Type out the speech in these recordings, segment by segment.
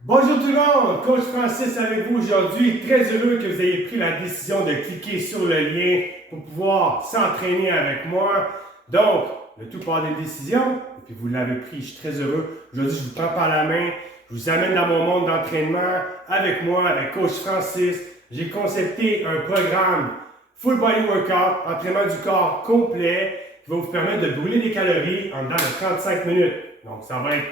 Bonjour tout le monde, Coach Francis avec vous aujourd'hui. Très heureux que vous ayez pris la décision de cliquer sur le lien pour pouvoir s'entraîner avec moi. Donc, le tout part des décisions, et puis vous l'avez pris, je suis très heureux. Aujourd'hui, je vous prends par la main, je vous amène dans mon monde d'entraînement avec moi, avec Coach Francis. J'ai concepté un programme Full Body Workout, entraînement du corps complet, qui va vous permettre de brûler des calories en dedans de 35 minutes. Donc, ça va être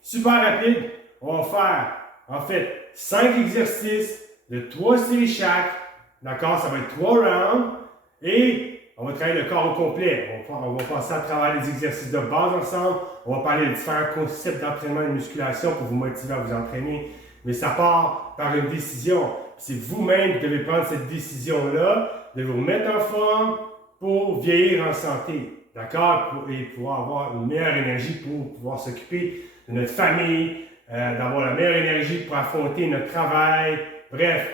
super rapide. On va faire, en fait, 5 exercices de 3 séries chaque. D'accord? Ça va être 3 rounds. Et on va travailler le corps au complet. On va passer à travers les exercices de base ensemble. On va parler de différents concepts d'entraînement et de musculation pour vous motiver à vous entraîner. Mais ça part par une décision. C'est vous-même qui devez prendre cette décision-là, de vous mettre en forme pour vieillir en santé. D'accord? Et pouvoir avoir une meilleure énergie pour pouvoir s'occuper de notre famille, d'avoir la meilleure énergie pour affronter notre travail. Bref,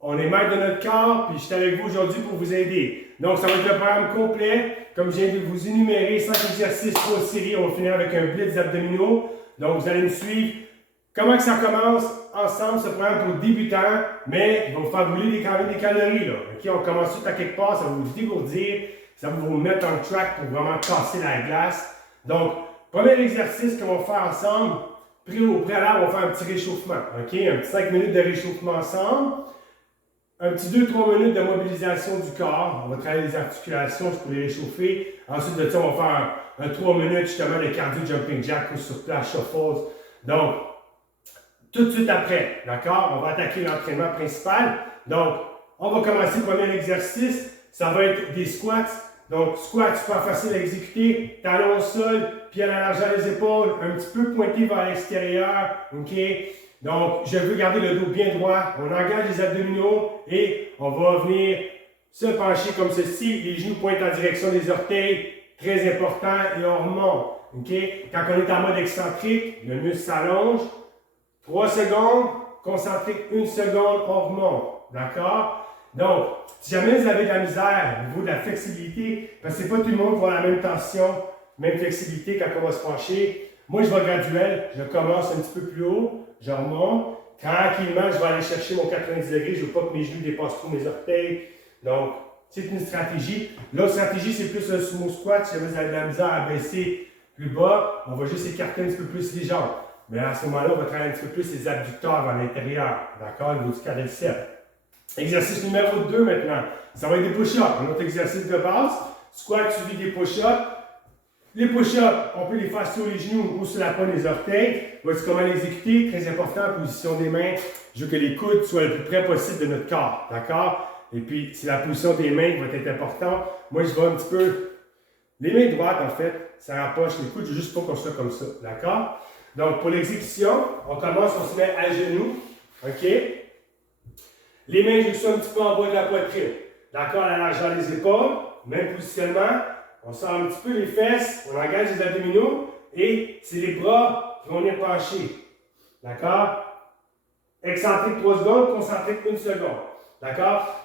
on est maître de notre corps, puis je suis avec vous aujourd'hui pour vous aider. Donc, ça va être le programme complet. Comme je viens de vous énumérer, 5 exercices, 3 séries. On va finir avec un blitz abdominaux. Donc, vous allez me suivre. Comment que ça commence ensemble, ce programme pour débutants, mais il va vous faire brûler des calories. Là. Okay? On commence tout à quelque part, ça va vous dégourdir, ça va vous mettre en track pour vraiment casser la glace. Donc, premier exercice qu'on va faire ensemble, au préalable, on va faire un petit réchauffement. Okay? Un petit 5 minutes de réchauffement ensemble. Un petit 2-3 minutes de mobilisation du corps. On va travailler les articulations pour les réchauffer. Ensuite de ça, on va faire un 3 minutes justement de cardio jumping jack ou sur place shuffles. Donc, tout de suite après, d'accord? On va attaquer l'entraînement principal. Donc, on va commencer le premier exercice. Ça va être des squats. Donc, squat, super facile à exécuter. Talons au sol, pied à la largeur des épaules, un petit peu pointé vers l'extérieur. OK? Donc, je veux garder le dos bien droit. On engage les abdominaux et on va venir se pencher comme ceci. Les genoux pointent en direction des orteils. Très important. Et on remonte. OK? Quand on est en mode excentrique, le muscle s'allonge. 3 secondes. Concentrique, 1 seconde, on remonte. D'accord? Donc, si jamais vous avez de la misère au niveau de la flexibilité, parce que c'est pas tout le monde qui a la même tension, même flexibilité quand on va se pencher. Moi, je vais graduel. Je commence un petit peu plus haut. Je remonte. Tranquillement, je vais aller chercher mon 90 degrés. Je ne veux pas que mes genoux dépassent trop mes orteils. Donc, c'est une stratégie. L'autre stratégie, c'est plus un sumo squat. Si jamais vous avez de la misère à baisser plus bas, on va juste écarter un petit peu plus les jambes. Mais à ce moment-là, on va travailler un petit peu plus les abducteurs à l'intérieur. D'accord? Au niveau du quadriceps. Exercice numéro 2 maintenant. Ça va être des push-ups. Un autre exercice de base. Squat suivi des push-ups. Les push-ups, on peut les faire sur les genoux ou sur la pointe des orteils. Voici comment l'exécuter. Très important, position des mains. Je veux que les coudes soient le plus près possible de notre corps. D'accord? Et puis, c'est la position des mains qui va être importante. Moi, je vais un petit peu. Les mains droites, en fait, ça rapproche les coudes. Je veux juste pas qu'on soit comme ça. D'accord? Donc, pour l'exécution, on commence, on se met à genoux. OK? Les mains, je suis un petit peu en bas de la poitrine. D'accord? À la largeur des épaules. Même positionnement. On sort un petit peu les fesses. On engage les abdominaux. Et c'est les bras qui vont venir pencher. D'accord? Excentrique 3 secondes. Concentrique 1 seconde. D'accord?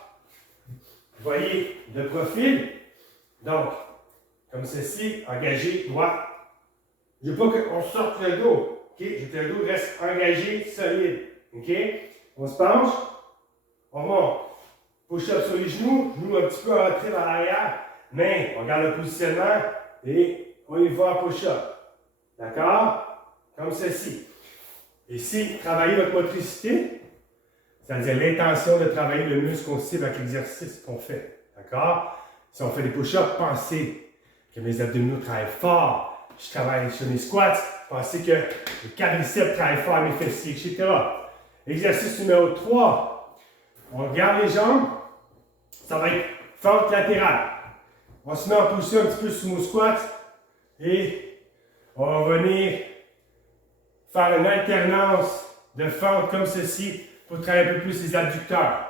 Vous voyez de profil. Donc, comme ceci, engagé, droit. Je ne veux pas qu'on sorte le dos. OK? Je veux que le dos reste engagé, solide. OK? On se penche. On remonte. Push-up sur les genoux. Genoux un petit peu en retrait vers l'arrière. Mais on garde le positionnement et on y va en push-up. D'accord? Comme ceci. Ici, travaillez votre motricité. C'est-à-dire l'intention de travailler le muscle qu'on cible avec l'exercice qu'on fait. D'accord? Si on fait des push-ups, pensez que mes abdominaux travaillent fort. Je travaille sur mes squats. Pensez que le quadriceps travaille fort, mes fessiers, etc. Exercice numéro 3. On regarde les jambes. Ça va être fente latérale. On se met en position un petit peu sumo squat. Et on va venir faire une alternance de fente comme ceci pour travailler un peu plus les abducteurs.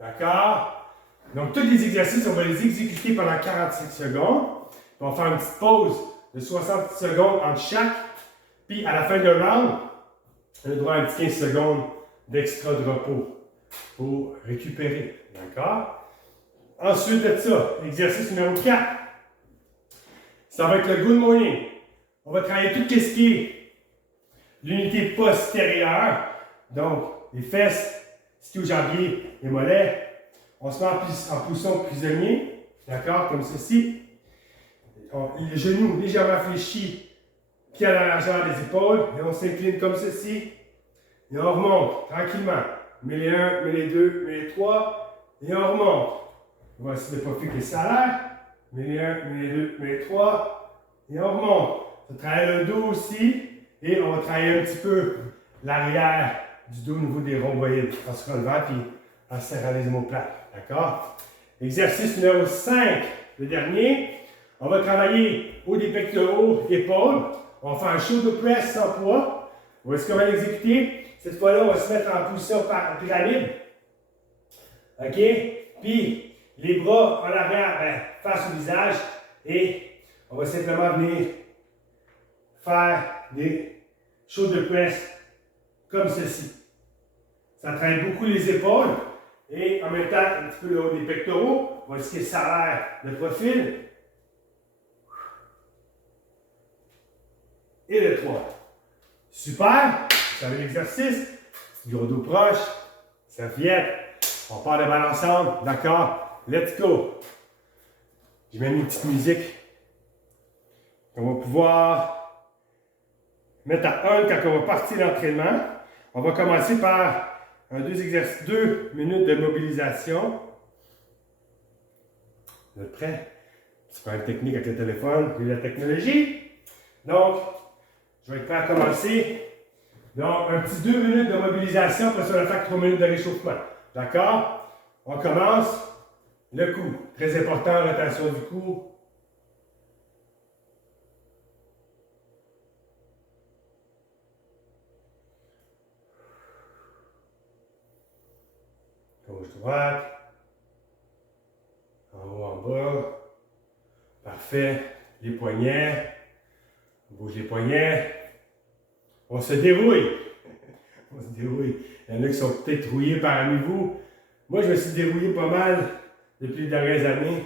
D'accord? Donc, tous les exercices, on va les exécuter pendant 45 secondes. On va faire une petite pause de 60 secondes entre chaque. Puis, à la fin du round, on a droit à un petit 15 secondes d'extra de repos. pour récupérer. D'accord? Ensuite de ça, exercice numéro 4. Ça va être le good morning. On va travailler tout ce qui est l'unité postérieure. Donc, les fesses, ischio-jambiers, les mollets. On se met en position prisonnier. D'accord? Comme ceci. Les genoux légèrement fléchis, pieds à la largeur des épaules. Et on s'incline comme ceci. Et on remonte tranquillement. Mets les 1, mets les 2, mets les 3. Et on remonte. On va essayer de ne pas fixer ça à l'air. Mets les 1, mets les 2, mets les 3. Et on remonte. On travaille le dos aussi. Et on va travailler un petit peu l'arrière du dos au niveau des rhomboïdes. En se relevant puis en serrant les omoplates. D'accord? Exercice numéro 5, le dernier. On va travailler haut des pectoraux, épaules. On va faire un shoulder press sans poids. Voici comment l'exécuter. Cette fois-là, on va se mettre en position pyramide. OK? Puis, les bras en arrière, face au visage. Et on va simplement venir faire des shoulder press comme ceci. Ça travaille beaucoup les épaules. Et en même temps, un petit peu le haut des pectoraux. On va essayer ça à l'air de profil. Et le 3. Super. Vous savez l'exercice. Gros dos proche. Serviette. On part de balle ensemble. D'accord? Let's go. J'ai même une petite musique qu'on va pouvoir mettre à 1 quand on va partir l'entraînement. On va commencer par 2 minutes de mobilisation. Vous êtes prêts? C'est pas une technique avec le téléphone et la technologie. Donc, je vais être prêt à commencer. Donc, un petit 2 minutes de mobilisation, après ça, on va faire 3 minutes de réchauffement. D'accord? On commence. Le cou. Très important, rotation du cou. Gauche-droite. En haut, en bas. Parfait. Les poignets. On bouge les poignets. On se dérouille. On se dérouille. Il y en a qui sont peut-être rouillés parmi vous. Moi, je me suis dérouillé pas mal depuis les dernières années.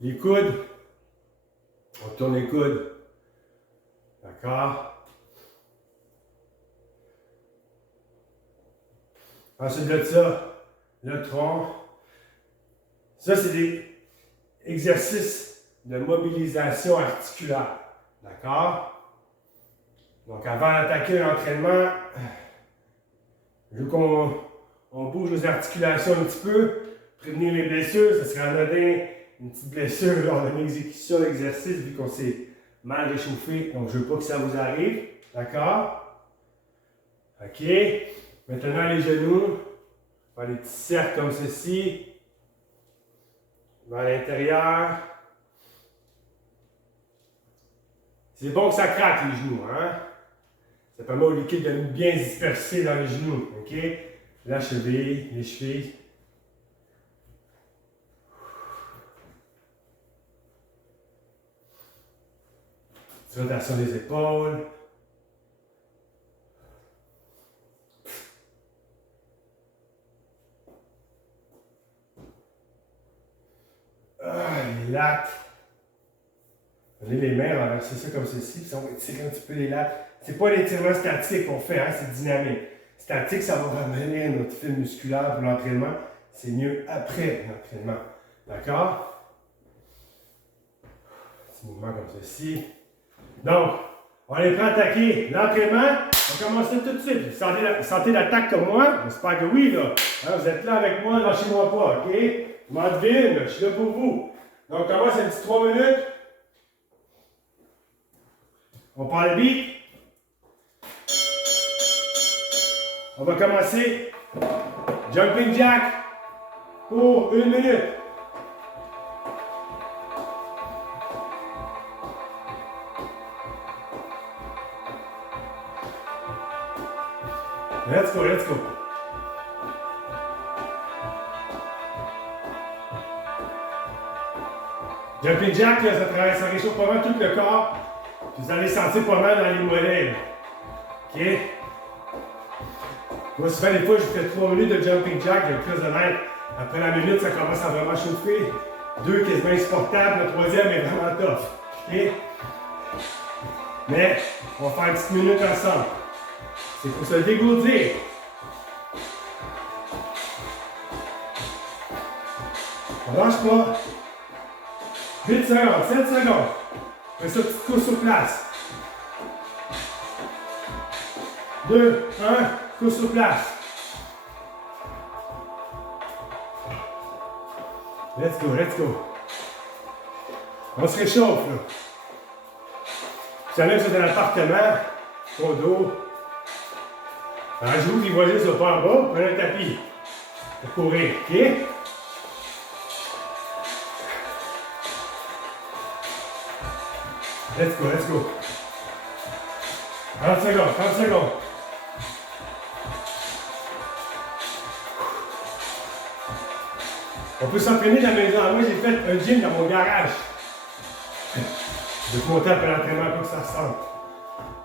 Les coudes. On tourne les coudes. D'accord? Ensuite de ça, le tronc. Ça, c'est des exercices de mobilisation articulaire. D'accord? Donc, avant d'attaquer l'entraînement, vu qu'on bouge les articulations un petit peu, prévenir les blessures, ça serait anodin, une petite blessure lors d'une exécution d'exercice, vu qu'on s'est mal réchauffé. Donc, je ne veux pas que ça vous arrive. D'accord? OK. Maintenant, les genoux. On va faire des petits cercles comme ceci. Vers l'intérieur. C'est bon que ça craque les genoux, hein? Ça permet au liquide de bien se disperser dans les genoux, OK? La cheville, les chevilles. Rotation des épaules. Les lattes. Prenez les mains, renversez ça comme ceci, puis on va étirer un petit peu les lattes. C'est pas l'étirement statique qu'on fait, hein, c'est dynamique. Statique, ça va ramener notre fil musculaire pour l'entraînement. C'est mieux après l'entraînement. D'accord? Petit mouvement comme ceci. Donc, on est prêt à attaquer l'entraînement. On commence tout de suite. Vous sentez l'attaque comme moi? J'espère que oui, là. Hein, vous êtes là avec moi, lâchez-moi pas, OK? Je m'en devine, je suis là pour vous. Donc, on commence un petit 3 minutes. On part le beat. On va commencer jumping jack pour 1 minute. Let's go, let's go. Jumping jack, là, ça réchauffe pas mal tout le corps. Vous allez sentir pas mal dans les mollets. OK? Moi, souvent, des fois, je fais 3 minutes de jumping jack, je vais être très honnête. Après la minute, ça commence à vraiment chauffer. 2, quasiment insupportable. Le troisième est vraiment tough. OK? Mais, on va faire une petite minute ensemble. C'est pour se dégourdir. On lâche pas. 8 secondes, 7 secondes. Après ça, petite course sur place. 2, 1, course sur place. Let's go, let's go. On se réchauffe, là. Vous savez que c'est un appartement, condo. Alors, je vous qui voyez sur pas en bas, prenez un tapis pour courir, OK? Let's go, let's go. 30 secondes, 30 secondes. On peut s'entraîner de la maison. Moi, j'ai fait un gym dans mon garage. Je vais te montrer après l'entraînement pour que ça ressemble.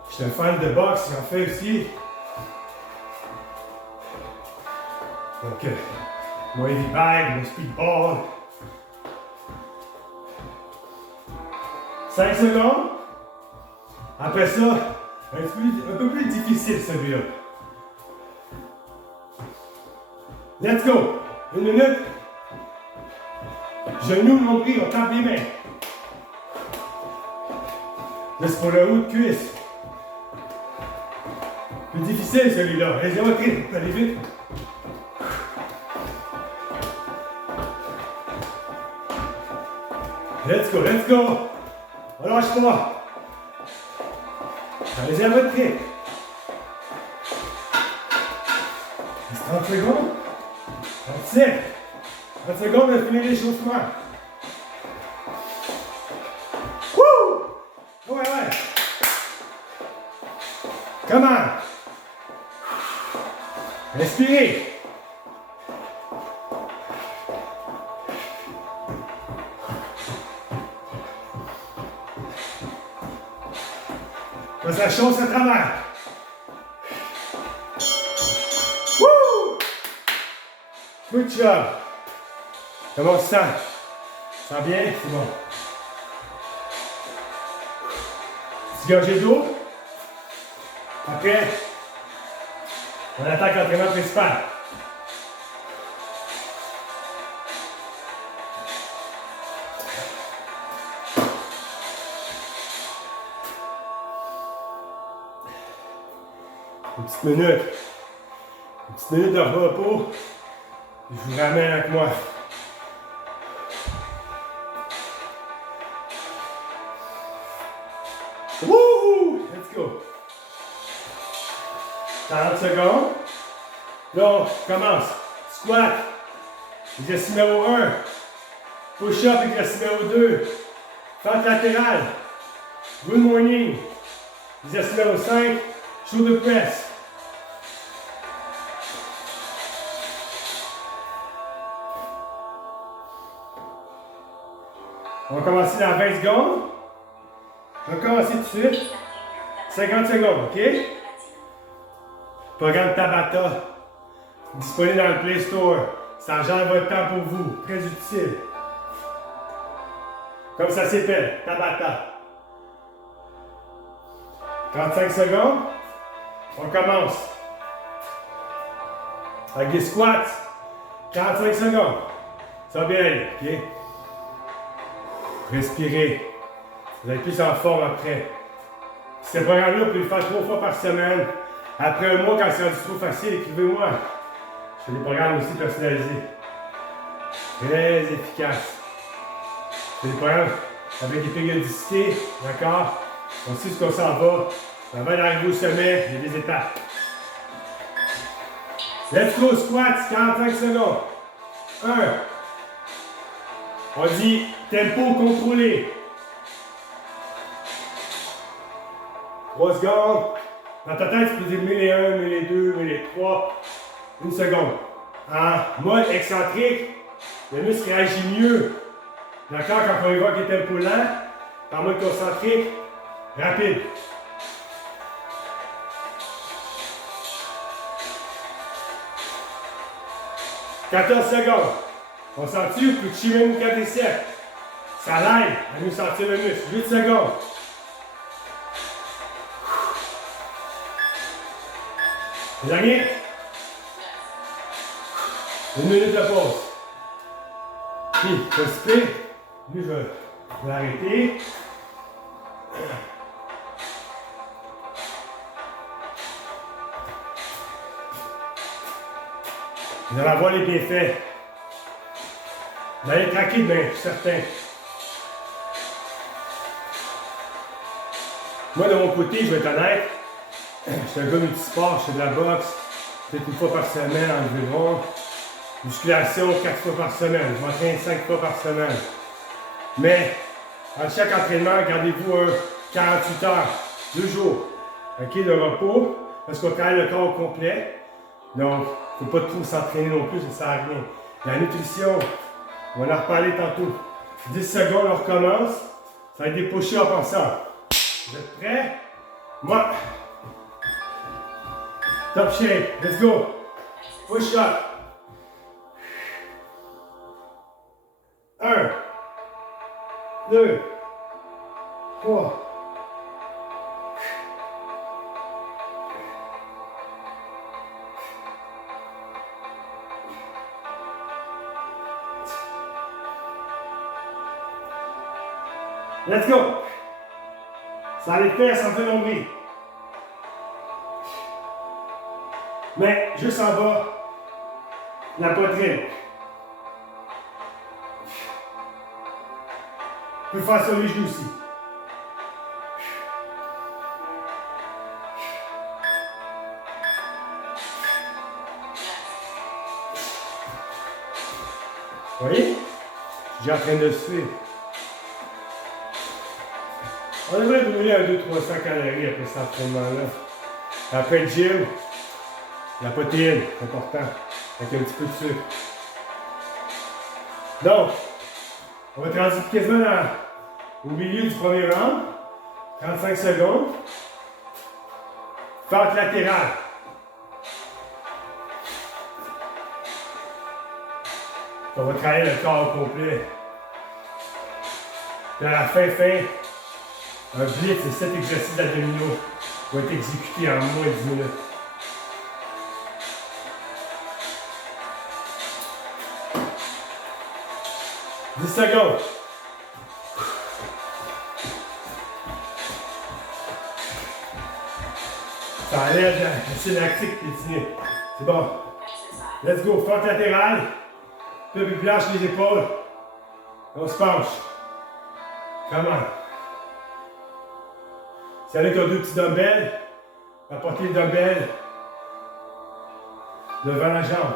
Je suis un fan de boxe, j'en fais aussi. Donc, mon heavy bag, mon speedball. 5 secondes. Après ça, un peu plus difficile celui-là. Let's go. 1 minute. Genou, nombril, on tape les mains. Là, c'est pour le haut de cuisse. Plus difficile celui-là. Allez-y, on va aller vite. Let's go, let's go. On lâche pas. Allez-y à votre rythme. Reste 30 secondes. 37. 30 secondes de finir l'échauffement. Wouh! Ouais, ouais. Come on. Respirez. Quand ça chauffe, ça travaille. Wouh! Good job. Comment ça sent? Ça sent bien? C'est bon. Petit gorgée d'eau. Après, on attaque l'entraînement principal. Une petite minute. Une petite minute de repos. Je vous ramène avec moi. Wouhou! Let's go. 40 secondes. Là, on commence. Squat. Exercice numéro 1. Push-up, exercice numéro 2. Fente latérale. Good morning. Exercice numéro 5. Shoulder press. On va commencer dans 20 secondes. On va commencer tout de suite. 50 secondes, OK? Programme Tabata. Disponible dans le Play Store. Ça gère votre temps pour vous. Très utile. Comme ça s'appelle, Tabata. 35 secondes. On commence. Avec des squats. 45 secondes. Ça va bien aller, OK? Respirez. Vous allez plus en forme après. Ce programme-là, vous pouvez le faire 3 fois par semaine. Après un mois, quand c'est rendu trop facile, écrivez-moi. Je fais des programmes aussi personnalisés. Très efficaces. Je fais des programmes avec des périodicités, d'accord? On sait ce qu'on s'en va. Avant d'arriver au sommet, il y a des étapes. Let's go squats, 45 secondes. 1. On dit tempo contrôlé. 3 secondes. Dans ta tête, tu peux dire 1001, 1002, 1003. 1 seconde. En mode excentrique, le muscle réagit mieux. D'accord? Quand on évoque les tempos lents, en mode concentrique, rapide. 14 secondes. On sent-tu? Pucci Kadesiak. Ça l'aide à nous sentir le muscle. 8 secondes. Le dernier. 1 minute de pause. Puis, respire. Lui, je vais l'arrêter. Vous allez avoir les bienfaits. Vous allez craquer demain, je suis certain. Moi, de mon côté, je vais être honnête, je suis un gars multisport, je fais de la boxe, peut-être 1 fois par semaine environ. Musculation 4 fois par semaine, je m'entraîne 5 fois par semaine. Mais, à chaque entraînement, gardez-vous un 48 heures, 2 jours, OK, de repos, parce qu'on travaille le corps au complet. Donc, il ne faut pas trop s'entraîner non plus, ça ne sert à rien. La nutrition, on va en reparler tantôt. 10 secondes, on recommence. Ça va être des push-ups en passant. Vous êtes prêts? Moi. Top shape, let's go. Push-up. 1, 2, 3. Let's go! Ça les fait sans faire nombril. Mais juste en bas, la poitrine. Vous pouvez faire sur les genoux aussi. Vous voyez? Je suis en train de suivre. On devrait brûler un 200-300 calories après cet entraînement-là. Après le gym, la protéine, c'est important, avec un petit peu de sucre. Donc, on va être rendu quasiment au milieu du premier round, 35 secondes. Fente latérale. On va travailler le corps au complet. Puis à la fin, un blitz, c'est 7 exercices d'abdominaux vont être exécutés en moins de 10 minutes. « 10 secondes. Ça enlève l'acide lactique piétiné. C'est bon. Let's go. Fente latérale. Puis lâche les épaules. On se penche. Comment? Si elle a 2 petits dumbbells, apportez le dumbbell devant la jambe.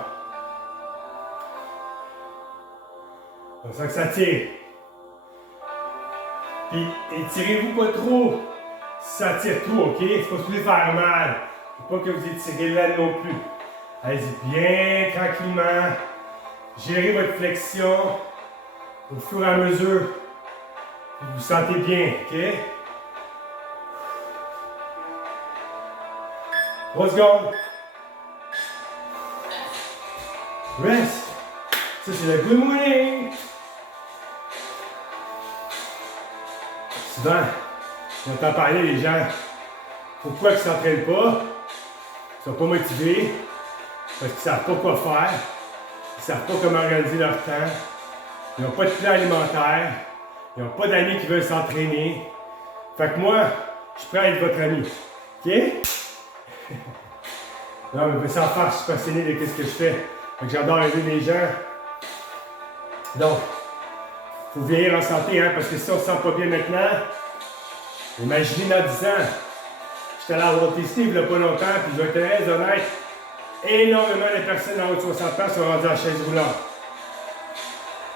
Comme ça que ça tire. Puis étirez-vous pas trop. Si ça tire trop, ok? C'est pas supposé faire mal. Il ne faut pas que vous étirez là non plus. Allez-y bien tranquillement. Gérez votre flexion au fur et à mesure que vous vous sentez bien, ok? 3 secondes. Rest. Ça, c'est le good morning. Souvent, on entend parler les gens. Pourquoi ils ne s'entraînent pas? Ils ne sont pas motivés. Parce qu'ils ne savent pas quoi faire. Ils ne savent pas comment organiser leur temps. Ils n'ont pas de plan alimentaire. Ils n'ont pas d'amis qui veulent s'entraîner. Fait que moi, je suis prêt à être votre ami. OK? Non, mais sans faire, je suis passionné de ce que je fais. Fait que j'adore aider les gens. Donc, il faut vieillir en santé, hein, parce que si on ne se sent pas bien maintenant, imaginez dans 10 ans. J'étais allé à Walt Disney il n'y a pas longtemps, puis je vais être très honnête, énormément de personnes en haut de 60 ans sont rendues en chaise roulante.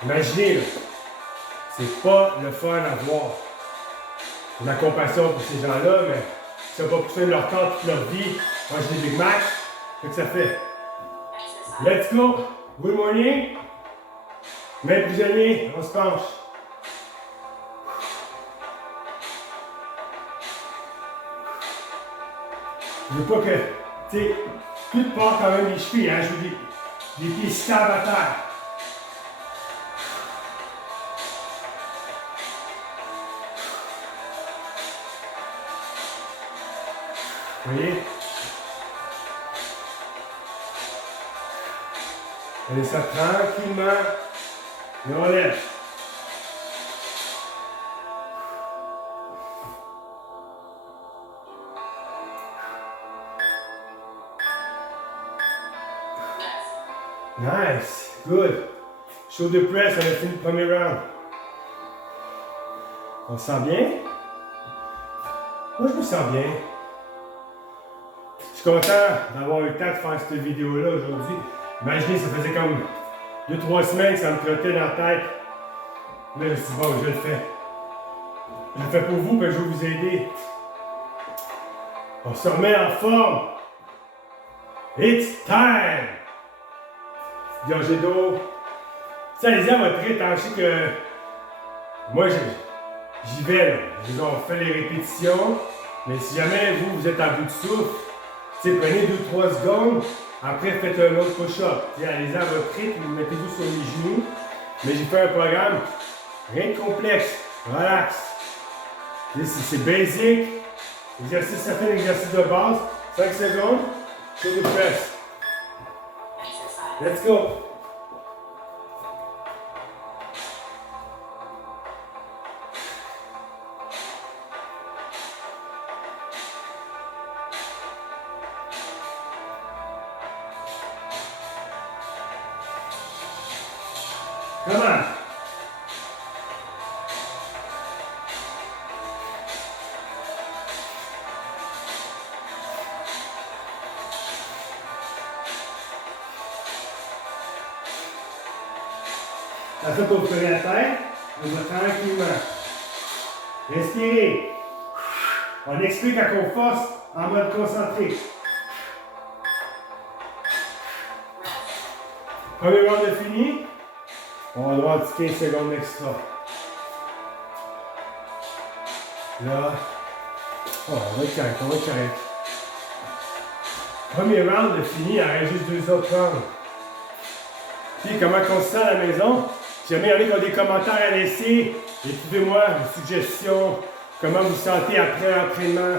Imaginez, là, c'est pas le fun à voir. J'ai ma compassion pour ces gens-là, mais ils ne sont pas poussés de leur corps toute leur vie. Moi, j'ai des Big Mac. Qu'est-ce que ça fait? Let's go! Good morning! Main prisonnier, on se penche. Je veux pas que, tu sais, tout part quand même les chevilles, hein, je vous dis. Les pieds stables à terre. Vous voyez? Allez ça tranquillement. Et on lève. Nice. Good. Shoulder press, on a fini le premier round. On se sent bien? Moi, je me sens bien. Je suis content d'avoir eu le temps de faire cette vidéo-là aujourd'hui. Imaginez, ça faisait comme 2-3 semaines que ça me trottait dans la tête. Là, je me suis dit, bon, je le fais. Je le fais pour vous, que je vais vous aider. On se remet en forme. It's time! Gorgée d'eau. Ça, allez-y à votre rythme, je sais que moi, j'y vais, là. On fait les répétitions, mais si jamais vous êtes à bout de souffle, prenez 2-3 secondes, après faites un autre push-up. Allez-y à votre rythme, mettez-vous sur les genoux. Mais j'ai fait un programme, rien de complexe, relax. C'est basic, exercice, certains exercices de base, 5 secondes, shoulder press. Let's go! Come on! La fois qu'on fait la tête, on va tranquillement. Respirez. On explique à qu'on force en mode concentré. Premier round de fini. On va avoir 15 secondes extra. Là. Oh, on va être correct, on va être correct. Premier round de fini, il reste juste 2 autres rounds. Puis comment on se sent à la maison? Si jamais il y en a qui ont des commentaires à laisser, écrivez-moi des suggestions, comment vous vous sentez après l'entraînement,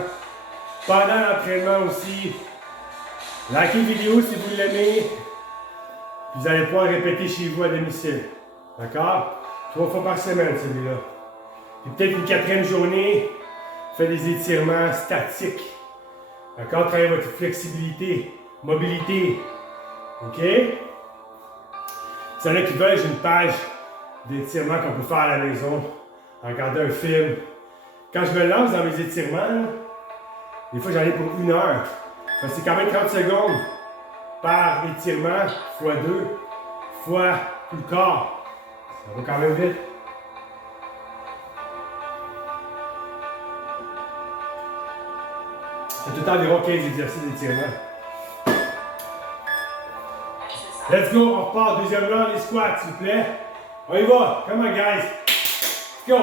pendant l'entraînement aussi. Likez la vidéo si vous l'aimez, vous allez pouvoir répéter chez vous à domicile. D'accord? 3 fois par semaine celui-là. Puis peut-être une 4e journée, faites des étirements statiques. D'accord? Travaillez votre flexibilité, mobilité. OK? S'il y en a qui veulent, j'ai une page d'étirements qu'on peut faire à la maison, en regardant un film. Quand je me lance dans mes étirements, des fois j'en ai pour 1 heure. Parce que c'est quand même 30 secondes par étirement, fois 2, fois tout le corps. Ça va quand même vite. C'est tout le temps environ 15 exercices d'étirement. Let's go, on repart. Deuxième round, les squats, s'il vous plaît. On y va. Come on, guys. Let's go.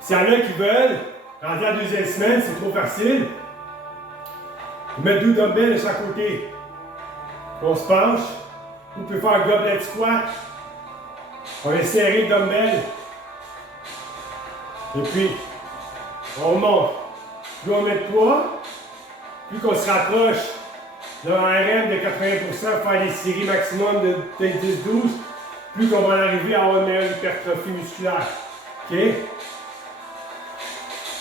S'il y en a qui veulent, rentrer la 2e semaine, c'est trop facile. Vous mettez 2 dumbbells de chaque côté. On se penche. Vous pouvez faire un goblet squat. On va serrer le dumbbell. Et puis, on monte. Plus on met de poids, plus qu'on se rapproche d'un RM de 80%, faire des séries maximum de peut-être 10-12, plus qu'on va arriver à avoir une meilleure hypertrophie musculaire. OK? Il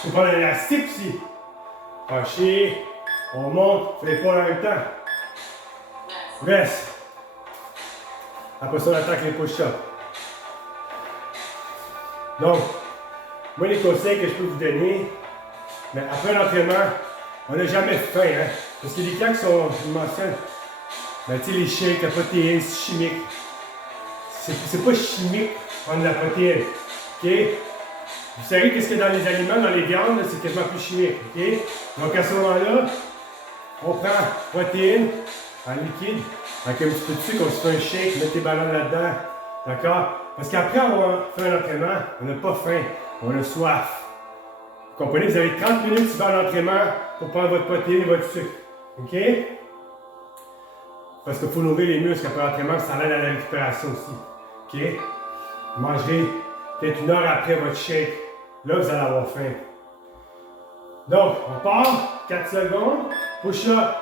faut prendre un élastique aussi. Pencher, on monte, on fait les poids en même temps. Reste. Après ça, on attaque les push-ups. Donc, moi, les conseils que je peux vous donner, mais après l'entraînement, on n'a jamais faim, hein? Parce que les clients qui sont, je mentionne, ben, tu sais, les shakes, la protéine, c'est chimique. C'est pas chimique prendre de la protéine, ok? Vous savez qu'est-ce qu'il y a dans les aliments, dans les viandes, c'est quasiment plus chimique, ok? Donc à ce moment-là, on prend protéine en liquide, avec un petit peu de sucre, on se fait un shake, mettez tes ballons là-dedans, d'accord? Parce qu'après avoir fait un entraînement, on n'a pas faim, on a soif. Vous comprenez? Vous avez 30 minutes avant l'entraînement pour prendre votre protéine et votre sucre. OK? Parce qu'il faut nourrir les muscles après l'entraînement, ça aide à la récupération aussi. OK? Vous mangerez peut-être 1 heure après votre shake. Là, vous allez avoir faim. Donc, on part. 4 secondes. Push-up.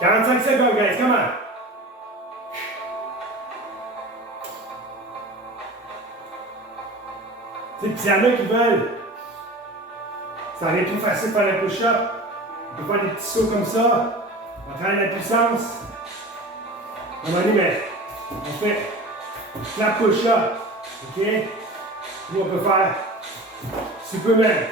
45 secondes, guys. Come on. Tu sais, puis il y en a qui veulent. Ça devient trop facile de faire le push-up. On peut faire des petits sauts comme ça. On travaille la puissance. À un moment donné, mais on fait la push-up. OK? Nous, on peut faire Superman.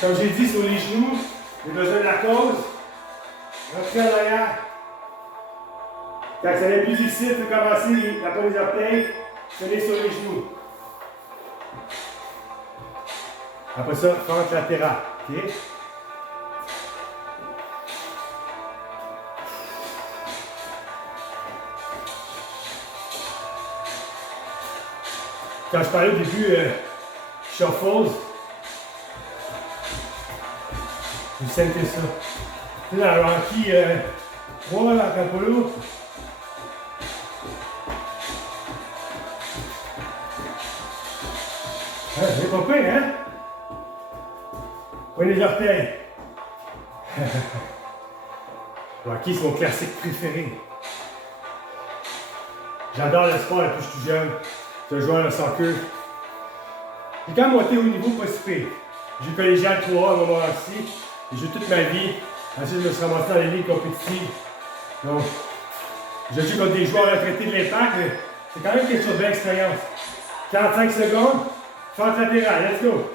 Comme j'ai dit, sur les genoux, j'ai besoin de la cause. Rentrez en arrière. Quand ça devient plus difficile, il faut commencer la pointe des orteils, tenez sur les genoux. Après ça, fente latérale. OK? Quand je parlais au début, shuffles, vous sentez ça. Tu sais, dans Rocky 3, là, Capolo, j'ai compris, hein? Prenez les orteils. Rocky, c'est mon classique préféré. J'adore le sport depuis que je suis tout jeune. Je suis un joueur de soccer. J'ai quand même monté au niveau pas si pire. J'ai eu collégial 3 à un moment aussi. J'ai joué toute ma vie. Ensuite, je me suis ramassé dans les ligues compétitives. Donc, j'ai joué contre des joueurs retraités de l'Impact, mais c'est quand même quelque chose de l'expérience. 45 secondes, fente latérale, let's go!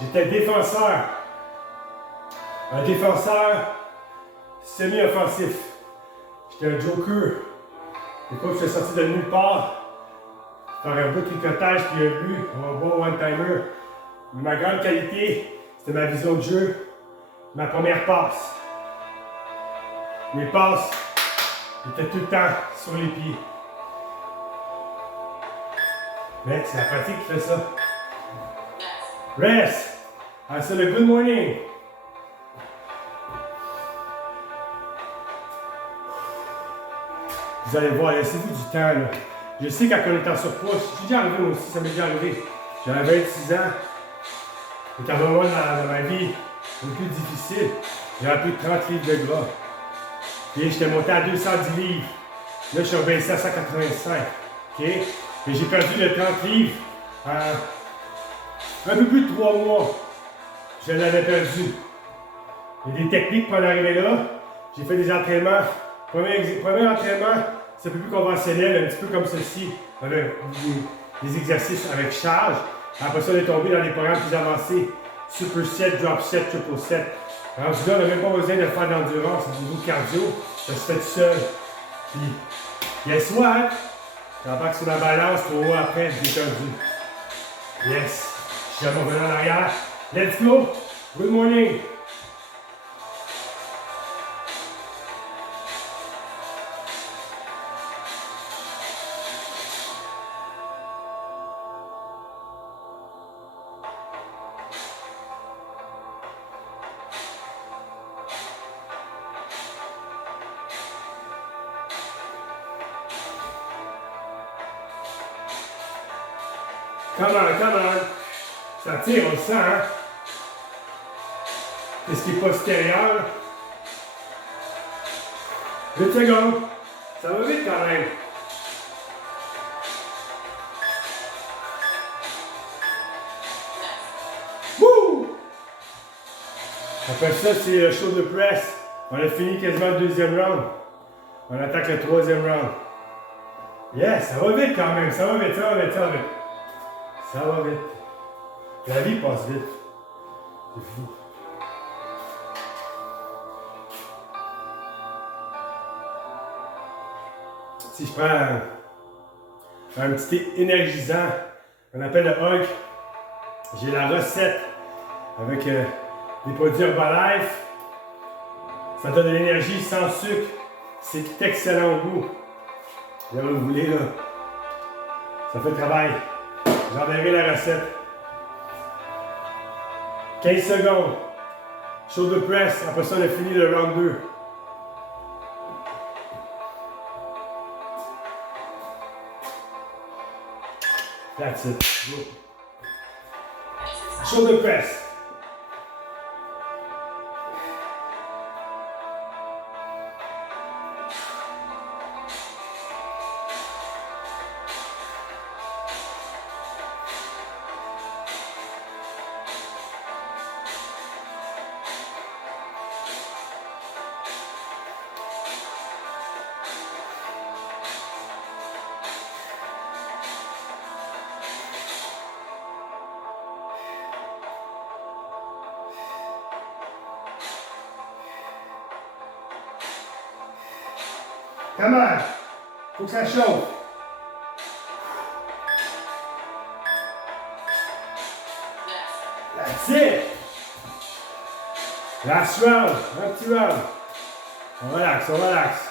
J'étais défenseur. Un défenseur semi-offensif. J'étais un joker. Des fois, je suis sorti de nulle part. Faire un peu de tricotage puis un but, un bon one-timer. Mais ma grande qualité, c'était ma vision de jeu. Ma première passe. Mes passes étaient tout le temps sur les pieds. Mais c'est la pratique qui fait ça. Rest. Ah, c'est le good morning. Vous allez voir, laissez-vous du temps là. Je sais quand on est en surpoids, je suis déjà arrivé moi aussi, ça m'est déjà arrivé. J'avais 26 ans. C'était un moment dans ma vie un peu plus difficile. J'avais plus de 30 livres de gras. Et j'étais monté à 210 livres. Là, je suis rebaissé à 185. OK? Et j'ai perdu le 30 livres un peu plus de 3 mois. Je l'avais perdu. Il y a des techniques pour en arriver là. J'ai fait des entraînements. Premier entraînement, c'est un peu plus conventionnel, un petit peu comme ceci. Avec des exercices avec charge. Après ça, on est tombé dans des programmes plus avancés. Superset, drop set, triple set. Alors, là, on n'a même pas besoin de faire de l'endurance, du niveau cardio. Ça se fait tout seul. Puis, yes, what? J'embarque sur la balance, trop haut après, j'ai perdu. Yes. Je suis revenu en arrière. Let's go. Good morning. Come on. Ça tire, on le sent, hein? Qu'est-ce qui est postérieur? 8 secondes. Ça va vite quand même. Wouh! Après ça, c'est le shoulder press. On a fini quasiment le deuxième round. On attaque le troisième round. Yes, ça va vite quand même. Ça va vite. Ça va vite. La vie passe vite. C'est fou. Si je prends un petit énergisant, on appelle le Hulk, J'ai la recette avec des produits Herbalife. Ça donne de l'énergie sans sucre. C'est excellent au goût. Là, vous voulez, là. Ça fait le travail. J'enverrai la recette. 15 secondes. Shoulder press. Après ça, on a fini le round 2. That's it. Go. Shoulder press. Come on! Faut que ça chauffe. That's it! Last round, un petit round. On relaxe, on relaxe.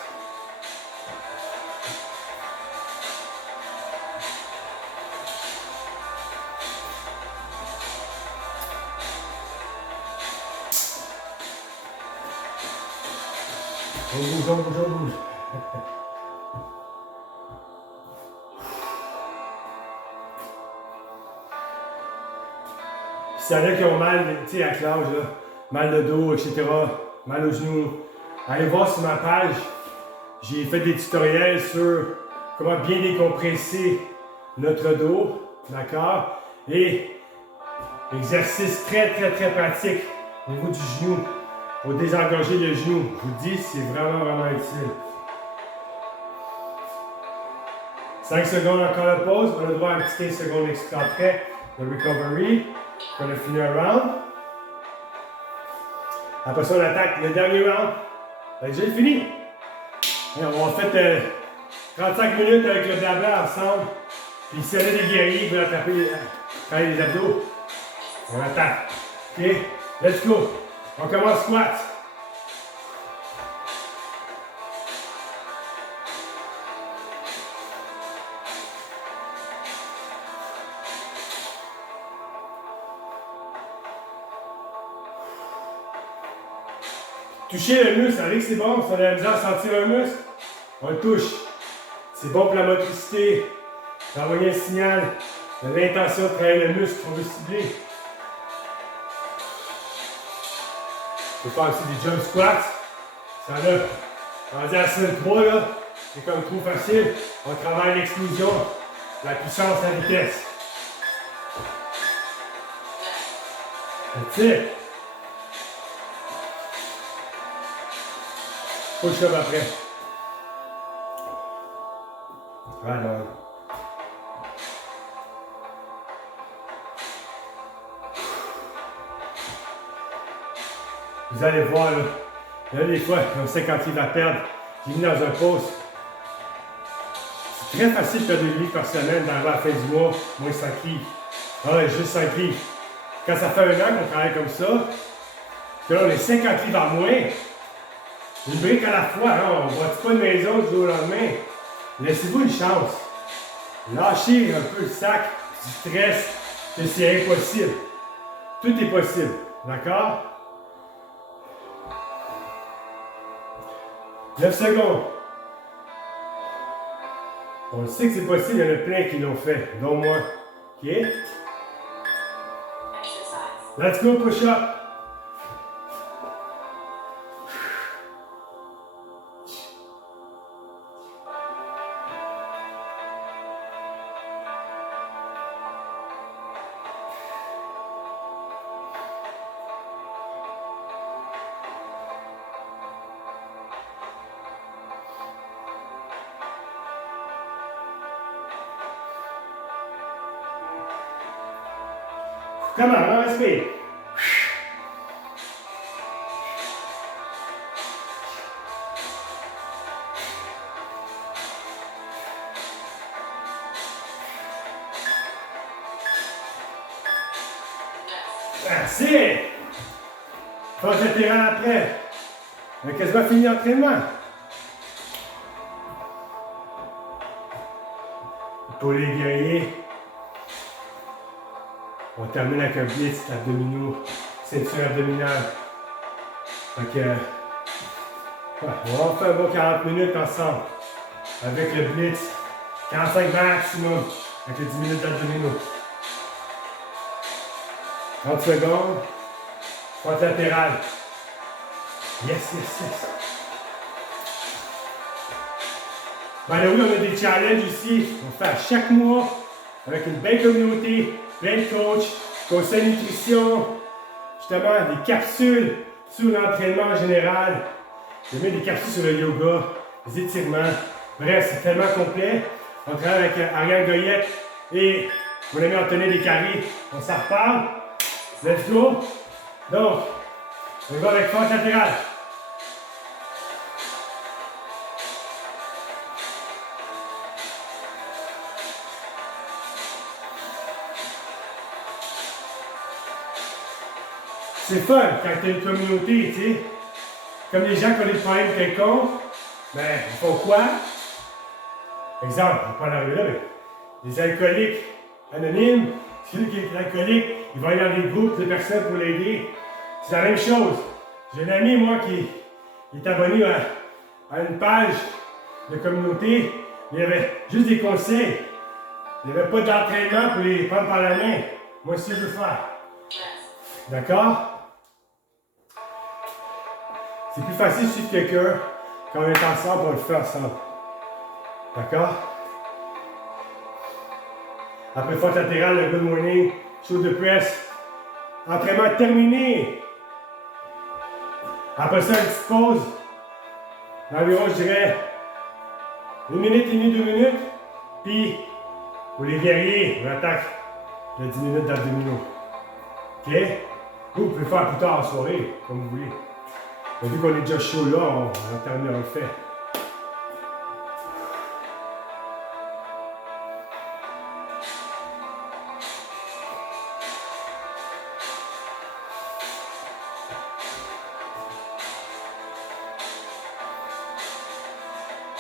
On bouge, on bouge, on bouge. S'il y en a qui ont mal, tu sais, à l'âge, là, mal de dos, etc., mal aux genoux, allez voir sur ma page. J'ai fait des tutoriels sur comment bien décompresser notre dos, d'accord? Et exercice très pratique au niveau du genou, pour désengorger le genou. Je vous dis, c'est vraiment utile. 5 secondes encore de pause, on a le droit à un petit 15 secondes extra après, le recovery. On a fini un round. Après ça, on attaque le dernier round. J'ai fini. Et on a fait 35 minutes avec le blabla ensemble. Puis s'il y en a des guerriers qui veulent attraper les abdos, on attaque. OK? Let's go. On commence squat. Toucher le muscle, avec c'est bon, si on a la misère à sentir un muscle, on le touche. C'est bon pour la motricité, d'envoyer un signal de l'intention de travailler le muscle qu'on veut cibler. Je peux faire aussi des jump squats. Ça là, rendu à la semaine 3, là, c'est comme trop facile. On travaille l'explosion, la puissance, la vitesse. That's it. Push-up après. Alors. Vous allez voir, là des fois, on sait quand il va perdre. J'ai mis dans un post. C'est très facile de faire 2 livres par semaine, d'arriver à la fin du mois, moins 5 livres. Ah ouais, juste 5 livres. Quand ça fait 1 an qu'on travaille comme ça, que là, on est 50 livres en moins. Une brique à la fois, hein, on ne bâtit pas une maison du jour au lendemain. Laissez-vous une chance. Lâchez un peu le sac du stress que c'est impossible. Tout est possible. D'accord? 9 secondes. On le sait que c'est possible, il y en a plein qui l'ont fait, dont moi. OK? Let's go, push up. Come on, respire. That's it! Force latérale après. On a quasiment fini l'entraînement. Pour les guerriers, on termine avec un blitz abdominaux, ceinture abdominale. Donc, on va faire un bon 40 minutes ensemble avec le blitz. 45 maximum avec les 10 minutes d'abdominaux. 30 secondes. Force latérale. Yes, yes, yes. Ben oui, on a des challenges ici. On fait à chaque mois avec une belle communauté, plein de coachs, conseils nutrition, justement des capsules sur l'entraînement en général. J'ai mis des capsules sur le yoga, des étirements. Bref, c'est tellement complet. On travaille avec Ariane Goyette et mon ami Anthony Descarrés. On s'en reparle. Let's go. Donc, on va avec force latérale. C'est fun quand tu as une communauté, tu sais. Comme les gens qui ont des problèmes quelconques, ben, ils font quoi? Exemple, on va pas en arriver là, mais les alcooliques anonymes, celui qui est alcoolique, il va aller dans des groupes de personnes pour l'aider. C'est la même chose. J'ai un ami, moi, qui est abonné à une page de communauté, mais il y avait juste des conseils. Il n'y avait pas d'entraînement pour les prendre par la main. Moi, c'est ce que je veux faire. D'accord? C'est plus facile de suivre quelqu'un quand on est ensemble, on le fait ensemble. D'accord? Après force latérale, le good morning, shoulder press. Entraînement terminé. Après ça, une petite pause. Environ, je dirais, 1 minute et demie, 2 minutes. Puis, pour les guerriers, on attaque de 10 minutes d'abdominaux. OK? Vous pouvez faire plus tard en soirée, comme vous voulez. Mais vu qu'on est déjà chaud là, on va terminer, on le fait.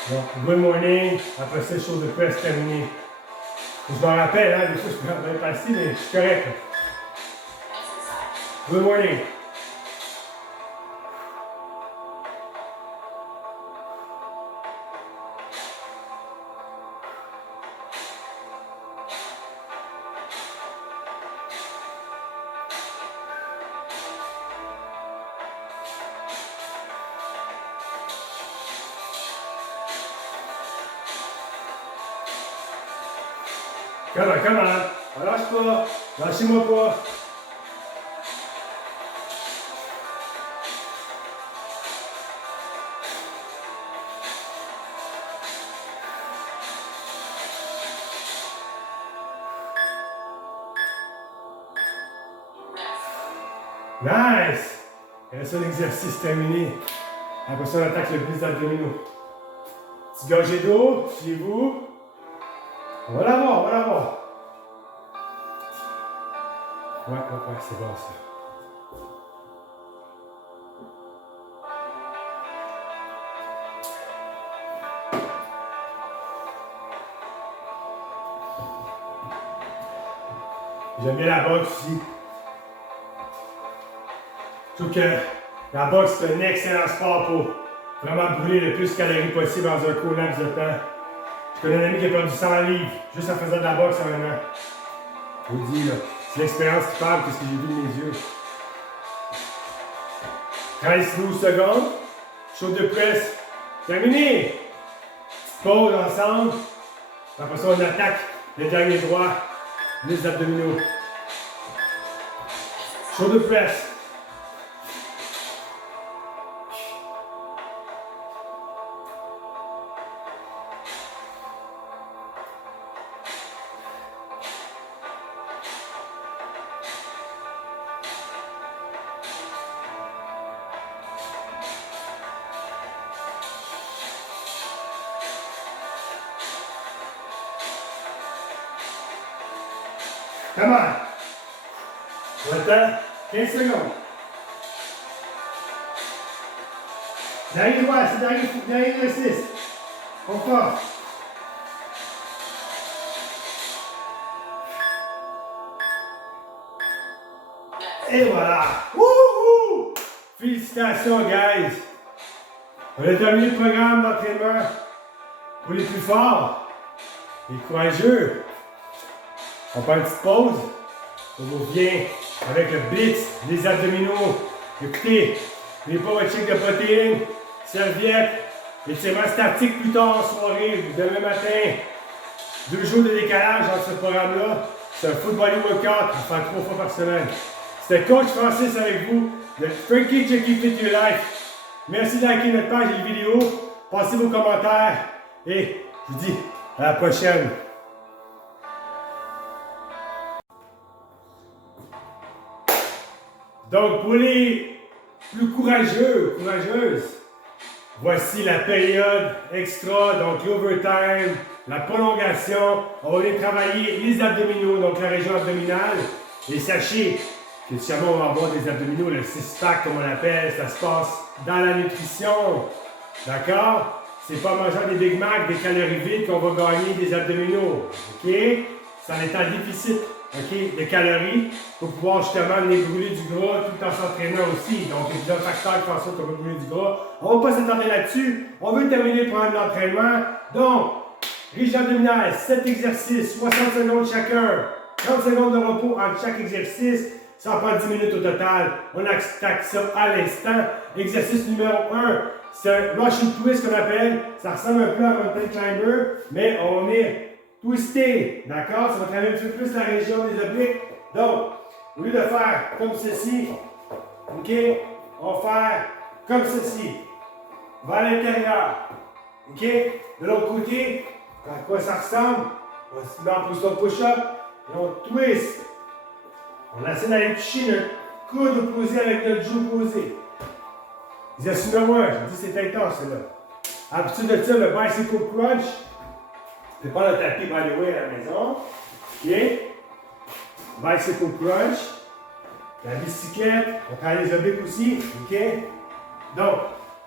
Donc, good morning. Après ça, shoulder press terminé. Je m'en rappelle, hein, des fois, je peux bien passer, mais je suis correct. Là. Good morning. Come on. Lâche pas. Lâchez-moi pas. Nice! Et ça, l'exercice terminé. Après ça, on attaque le blitz d'abdominaux. Petit gorgée d'eau, chez vous. On va l'avoir, on va l'avoir. Ouais, c'est bon ça. J'aime bien la boxe aussi. Je trouve que la boxe, c'est un excellent sport pour vraiment brûler le plus de calories possible dans un court laps de temps. Je connais un ami qui a perdu 100 livres juste en faisant de la boxe en un an. Je vous dis, là, c'est l'expérience qui parle que ce que j'ai vu de mes yeux. 13-12 secondes. Shoulder press. Terminé. Petite pause ensemble. Après ça, on attaque le dernier droit. Les abdominaux. Shoulder press. Come on. Right there. 15 secondes. Dernier droit, c'est dernier exercice. On force. Et voilà. Wouhou! Félicitations, guys. On a terminé le programme d'entraînement pour les plus forts, les courageux. On prend une petite pause. On revient avec le blitz, les abdominaux. Écoutez, les pochettes de protéines, serviettes, étirements statiques plus tard en soirée, demain matin. 2 jours de décalage dans ce programme-là. C'est un full body workout à faire 3 fois par semaine. C'était Coach Francis avec vous de Frankie Chucky Fit Your Life. Merci de liker notre page et les vidéos. Passez vos commentaires et je vous dis à la prochaine. Donc, pour les plus courageux, courageuses, voici la période extra, donc l'overtime, la prolongation. On va aller travailler les abdominaux, donc la région abdominale. Et sachez que si jamais on va avoir des abdominaux, le six-pack comme on l'appelle, ça se passe dans la nutrition. D'accord? C'est pas en mangeant des Big Mac, des calories vides qu'on va gagner des abdominaux. OK? C'est en étant déficit, OK, de calories pour pouvoir justement venir brûler du gras tout en s'entraînant aussi. Donc, il y a plusieurs facteurs qui font ça qu'on va brûler du gras. On ne va pas s'attarder là-dessus. On veut terminer le programme d'entraînement. Donc, région abdominale, 7 exercices, 60 secondes chacun, 30 secondes de repos entre chaque exercice. Ça prend 10 minutes au total. On attaque ça à l'instant. Exercice numéro 1, c'est un Russian twist qu'on appelle. Ça ressemble un peu à un mountain climber, mais on est twisté. D'accord? Ça va travailler un petit peu plus la région des obliques. Donc, au lieu de faire comme ceci, OK, on va faire comme ceci. Va à l'intérieur. OK? De l'autre côté, à quoi ça ressemble? On va se mettre en position push-up et on twist. On essaie d'aller toucher notre coude opposé avec notre joue opposée. Exercice numéro 1, je dis c'est intense là. À partir de ça, le bicycle crunch. Je vais prendre le tapis by the way à la maison. OK? Bicycle crunch. La bicyclette. On travaille les obliques aussi. OK? Donc,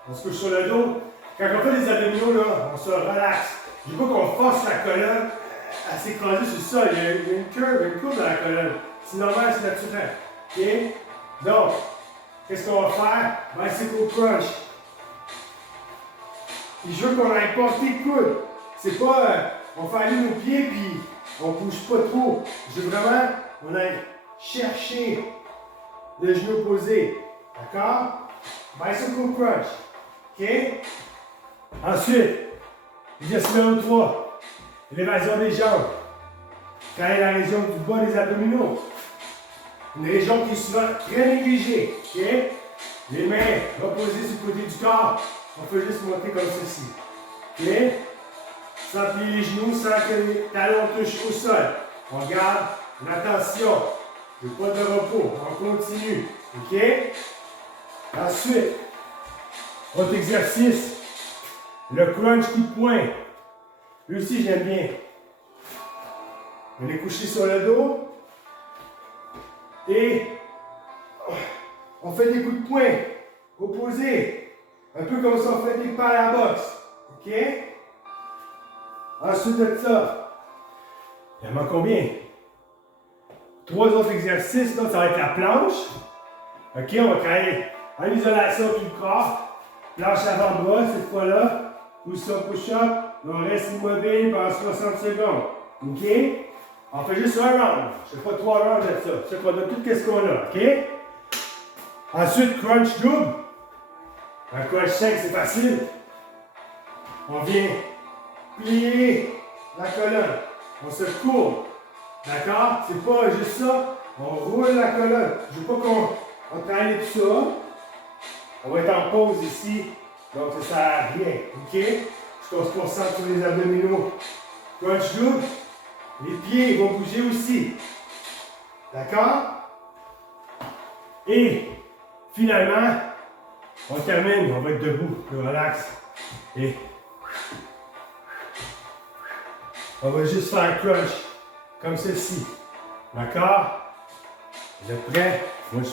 on se couche sur le dos. Quand on fait des abdominaux, là, on se relaxe. Je ne veux pas qu'on force la colonne à s'écraser sur le sol. Il y a une courbe dans la colonne. C'est normal, c'est naturel. OK? Donc, qu'est-ce qu'on va faire? Bicycle crunch. Et je veux qu'on aille porter le coude. C'est pas, on fait aller nos pieds puis on bouge pas trop. Je veux vraiment qu'on aille chercher le genou opposé. D'accord? Bicycle crunch. OK? Ensuite, exercice numéro 3. L'élévation des jambes. Travailler la région du bas des abdominaux. Une région qui est souvent très négligée. OK? Les mains reposées sur le côté du corps. On peut juste monter comme ceci. OK? Sans plier les genoux, sans que les talons touchent au sol. On garde l'attention. Il n'y a pas de repos. On continue. OK? Ensuite, autre exercice. Le crunch coup de poing. Lui aussi, j'aime bien. On est couché sur le dos. Et on fait des coups de poing opposés. Un peu comme si on fait des pas à la boxe. OK? Ensuite de ça, il y en a combien? 3 autres exercices. Donc, ça va être la planche. OK? On va travailler en isolation du corps. Planche avant-bras cette fois-là. Position push-up. On reste immobile pendant 60 secondes. OK? On fait juste un round. Je ne fais pas 3 rounds de ça. C'est qu'on a tout ce qu'on a. OK? Ensuite, crunch double. Un crunch 5, c'est facile. On vient plier la colonne. On se courbe. D'accord? C'est pas juste ça. On roule la colonne. Je ne veux pas qu'on travaille tout ça. On va être en pause ici. Donc, ça ne sert à rien. OK? Parce qu'on se concentre sur les abdominaux. Crunch double. Les pieds vont bouger aussi. D'accord? Et finalement, on termine. On va être debout. Relax. Et on va juste faire un crunch. Comme ceci. D'accord? Vous êtes prêts? Moi, je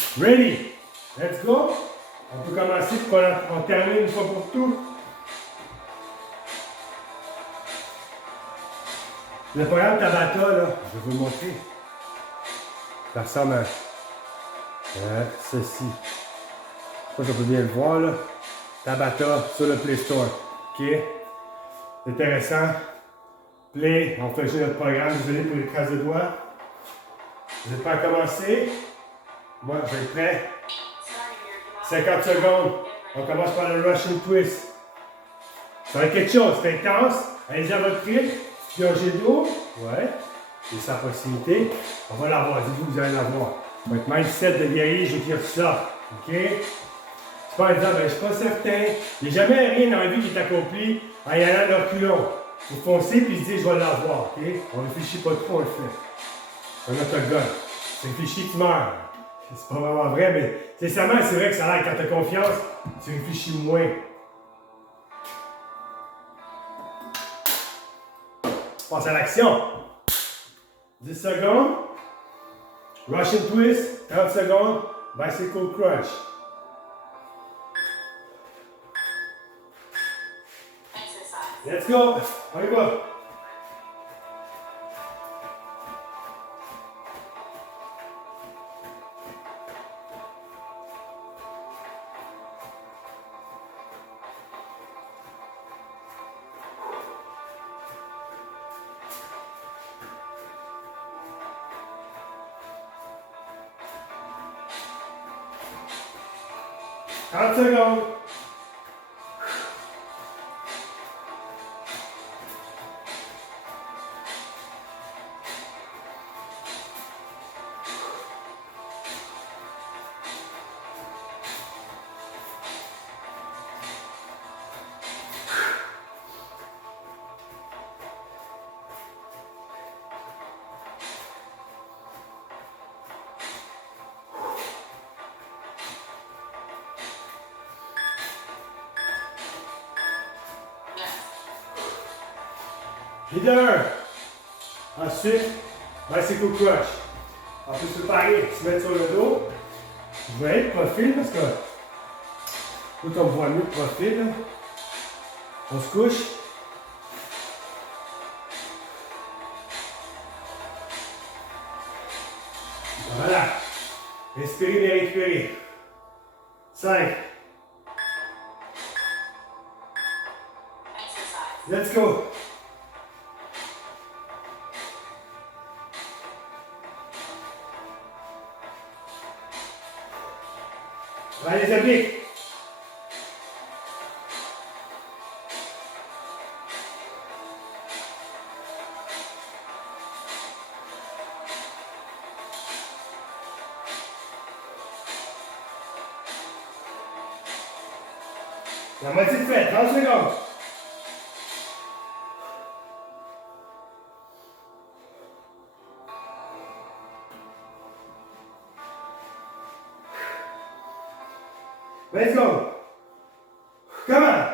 suis ready. Let's go. On peut commencer pour qu'on termine une fois pour tout. Le programme Tabata, là, je vais vous montrer. Ça ressemble à ceci. Je sais pas si on peut bien le voir, là. Tabata sur le Play Store. OK? Intéressant. Play, on fait jouer notre programme. Désolé pour les traces de doigts. Vous êtes prêts à commencer? Moi, je vais être prêt. 50 secondes. On commence par le Russian Twist. Ça va être quelque chose, c'est intense. Allez-y à votre rythme. Piongez d'eau. Ouais. Et sans proximité. On va l'avoir. Dites-vous que vous allez l'avoir. Votre mindset de guerrier, je veux dire ça. OK? C'est pas en disant, ben, je suis pas certain. Il n'y a jamais rien dans la vie qui est accompli en y allant de reculons. Vous foncez puis se dites, je vais l'avoir. OK? On ne réfléchit pas trop, on le fait. C'est un autogone. Tu réfléchis, tu meurs. C'est pas vraiment vrai, mais sincèrement, c'est vrai que ça a l'air, quand tu as confiance, tu réfléchis moins. Passe à l'action. 10 secondes. Russian twist. 30 secondes. Bicycle crunch. Let's go. On y va. Trente secondes. Leader. Ensuite, bicycle crush. On peut se préparer, se mettre sur le dos. Je vais être profil parce que tout on voit mieux le profil. Là. On se couche. Voilà. Respirez et récupérez. 5. Let's go. Allez les amis. La moitié de fait, 30 secondes. Let's go. Come on.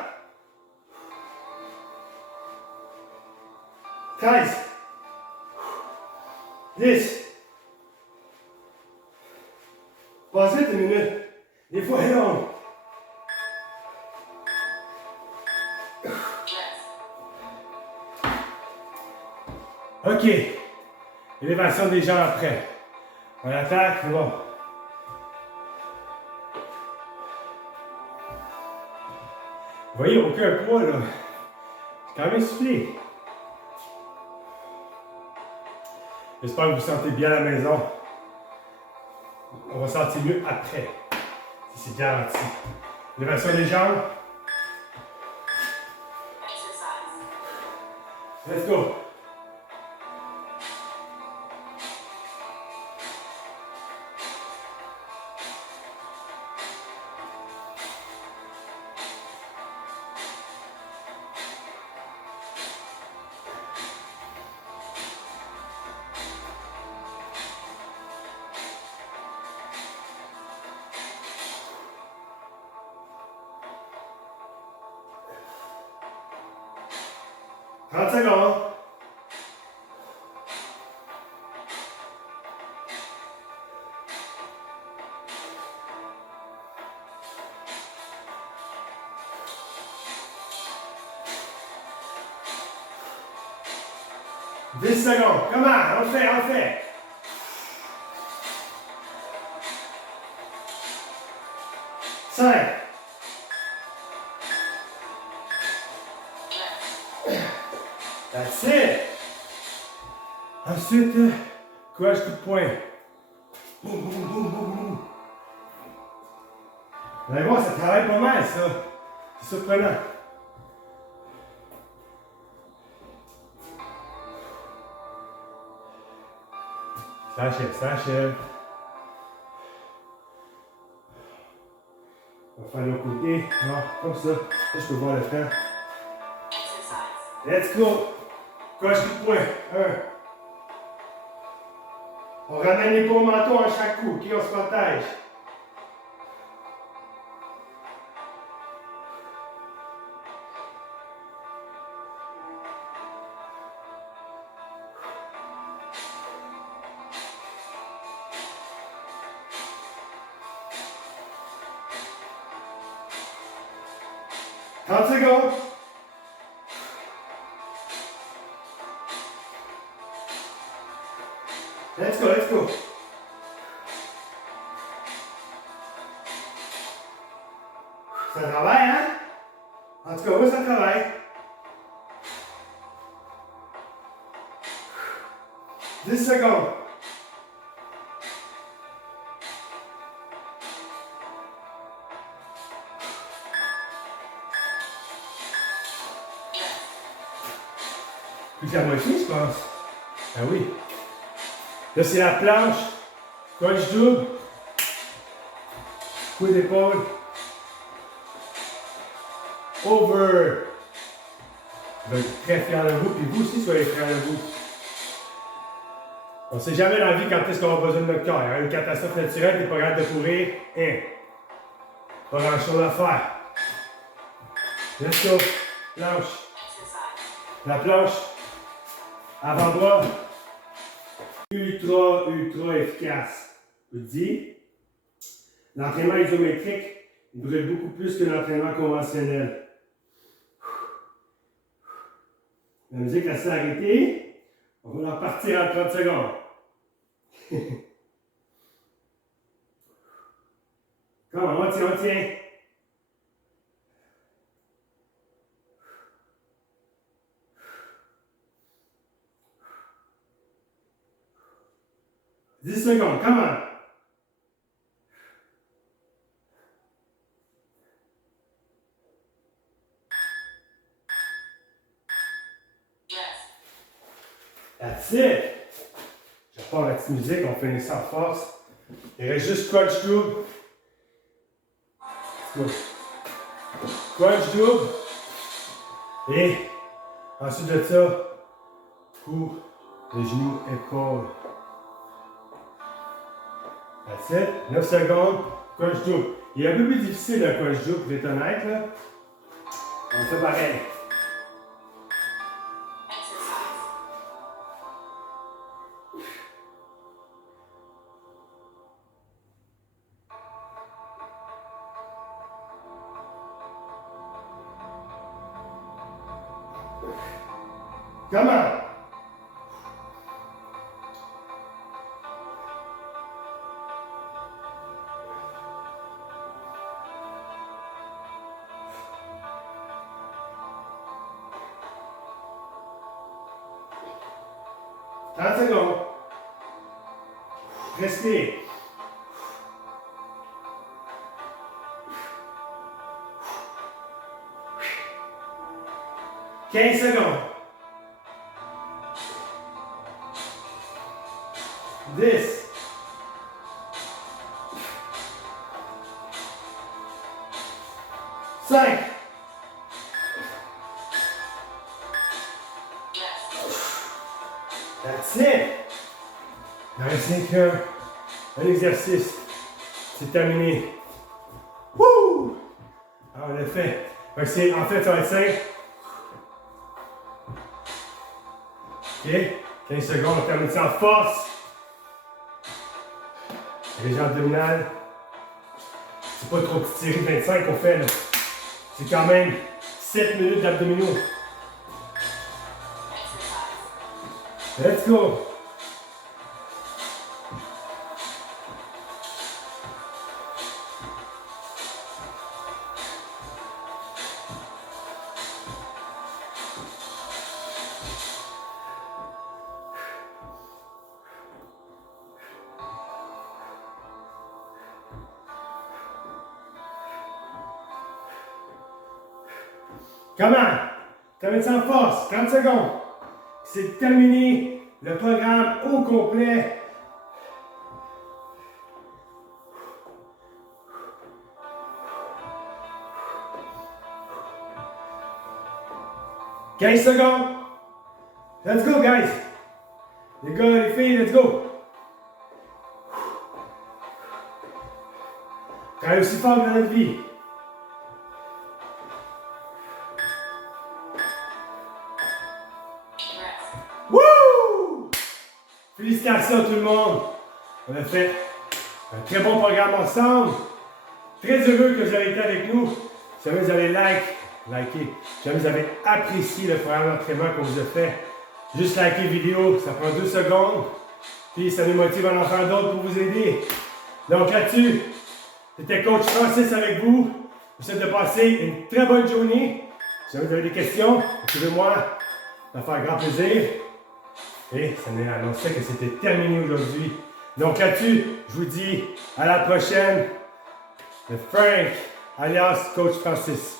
13. 10. Passe vite une minute. Des fois, elle est longue. OK. Élévation des jambes après. On attaque, c'est bon. Vous voyez, aucun poids, là. C'est quand même soufflé. J'espère que vous vous sentez bien à la maison. On va sentir mieux après. C'est garanti. Élévation des jambes. Let's go. Trente secondes. 10 secondes. Comment? On le fait, on le fait. 5. That's it. Ensuite, courage coup de poing. Boum, boum, boum, boum, boum. Vous allez voir, ça travaille pas mal, ça. C'est surprenant. Ça achève, ça achève. On va faire l'autre côté. Non, comme ça. Là, je peux voir le temps. Let's go. Courage coup de poing. 1. On ramène les paumes manteaux à chaque coup. OK, on se protège. Secondes. Let's go, let's go. Ça travaille, hein? En tout cas, oui, ça travaille. 10 secondes. Plus qu'à moitié, je pense. Ah oui. Là, c'est la planche. Crunch double. Coup d'épaule. Over. Je vais être très fier de vous, puis vous aussi soyez fiers de vous. On ne sait jamais dans la vie quand est-ce qu'on a besoin de notre corps. Il y a une catastrophe naturelle, tu n'es pas capable de courir. Pas grand-chose à faire. Let's go. Planche. La planche. Avant-bras. Ultra efficace. Je vous dis, l'entraînement isométrique, il brûle beaucoup plus que l'entraînement conventionnel. La musique a s'est arrêtée. On va la repartir en 30 secondes. Comment? On tient. 10 secondes, come on. That's it. Je repars la petite musique, on finit ça en force. Il reste juste crunch double. Crunch double. Et ensuite de ça, cou, les genoux, épaules. That's it. 9 secondes, crunch double. Il est un peu plus difficile le crunch double pour être honnête, là. On fait pareil. Comment? Secondes. Respire. « 15 secondes. 10. 5. That's it. Il en reste un exercice. C'est terminé. Wouh! Alors, on l'a fait. En fait, ça va être simple. OK. 15 secondes, on termine ça en force. Région abdominale. C'est pas trop petit tiré 25 qu'on fait là. C'est quand même 7 minutes d'abdominaux. Let's go. Comment? T'as ça en force, 30 secondes. C'est terminé le programme au complet. « 15 secondes. Let's go, guys. Les gars, les filles, let's go. Travaille aussi fort dans notre vie. Wouh! Félicitations tout le monde. On a fait un très bon programme ensemble. Très heureux que vous avez été avec nous. Si jamais vous avez liké, si jamais vous avez apprécié le programme d'entraînement qu'on vous a fait, juste liker la vidéo, ça prend 2 secondes. Puis ça nous motive à en faire d'autres pour vous aider. Donc là-dessus, c'était Coach Francis avec vous. Je vous souhaite de passer une très bonne journée. Si jamais vous avez des questions, écrivez-moi. Ça va faire grand plaisir. Et ça nous annonçait que c'était terminé aujourd'hui. Donc là-dessus, je vous dis à la prochaine. De Frank, alias Coach Francis.